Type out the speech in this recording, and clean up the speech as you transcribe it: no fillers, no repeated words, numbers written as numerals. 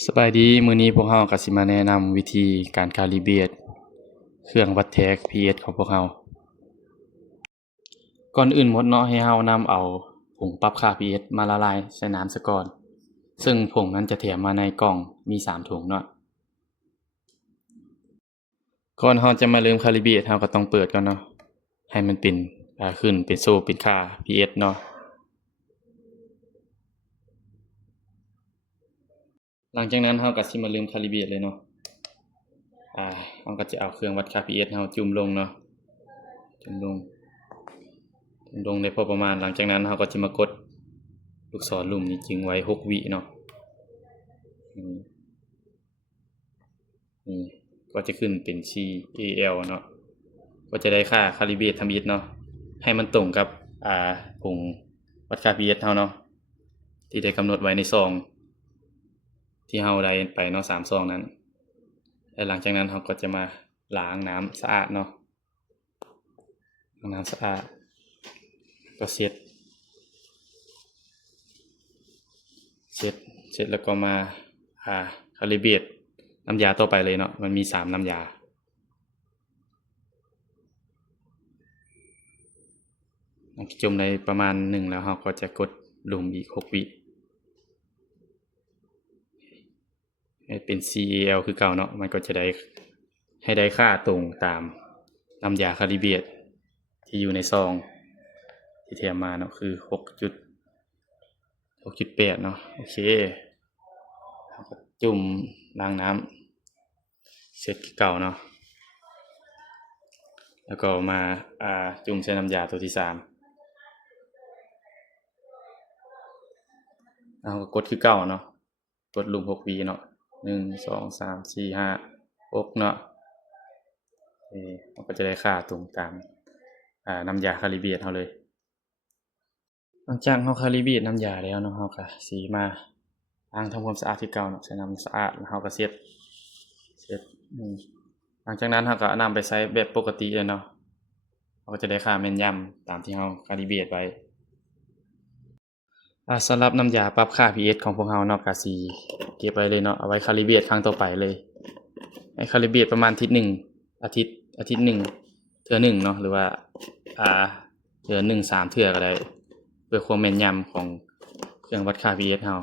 สบายดีมื้อนี้พวกเราก็สิมาแนะนำวิธีการคาลิเบรตเครื่องวัดแทก pH ของพวกเราก่อนอื่นหมดเนาะให้เรานำเอาผงปรับค่า pH มาละลายใส่น้ำซะก่อนซึ่งผงนั้นจะแถมมาในกล่องมี3ถุงเนาะก่อนเราจะมาเริ่มคาลิเบรตเราก็ต้องเปิดก่อนเนาะให้มันเป็นขึ้นเป็นโซ่เป็นค่า pH เนาะหลังจากนั้นเราก็สิมาเริ่มคาลิเบรตเลยเนาะเราก็จะเอาเครื่องวัดค่า pH เราจุ่มลงเนาะจุ่มลงได้พอประมาณหลังจากนั้นเราก็จะมากดลูกศรลุ่มนี้จึงไว้6วิเนาะนี่ก็จะขึ้นเป็น CAL เนาะก็จะได้ค่าคาลิเบรตทำอิฐเนาะให้มันตรงกับผงวัดค่า pH เฮาเนาะที่ได้กำหนดไว้ในซองที่เฮาได้ไปเนาะ3ซองนั้นและหลังจากนั้นเราก็จะมาล้างน้ำสะอาดเนาะน้ำสะอาดก็เช็ดแล้วก็มาคาลิเบรตน้ำยาต่อไปเลยเนาะมันมี3น้ำยาจุ่มในประมาณ1แล้วเราก็จะกดลุ่มอีก6วิให้เป็น CAL คือเก่าเนาะมันก็จะได้ให้ได้ค่าตรงตามน้ำยาคาลิเบรตที่อยู่ในซองที่แถมมาเนาะคือ6.8 เนาะโอเคจุ่มล้างน้ำเสร็จเก่าเนาะแล้วก็มาจุ่มใส่น้ำยาตัวที่3เอากดคือเก่าเนาะกดลุ่ม6วิเนาะ1 2 3 4 5 6เนาะมันก็จะได้ค่าตรงตามน้ำยาคาลิเบรตเฮาเลยหลังจากเฮาคาลิเบรตน้ำยาแล้วเนาะเฮาก็สิมาล้างทำความสะอาดที่เก่าเนาะใช้น้ำสะอาดแล้วเฮาก็เช็ดหลังจากนั้นเราก็นำไปใช้แบบปกติเลยเนาะเราก็จะได้ค่าแม่นยำตามที่เราคาลิเบรตไว้สำหรับน้ำยาปรับค่า pH ของพวกเราเนาะก็สิเก็บไว้เลยเนาะเอาไว้คาลิเบรตครั้งต่อไปเลยให้คาลิเบรตประมาณอาทิตย์หนึ่งเทื่อหนึ่งเนาะหรือว่าเทื่อหนึ่ง3เทื่อก็ได้เพื่อความแม่นยำของเครื่องวัดค่า pH เรา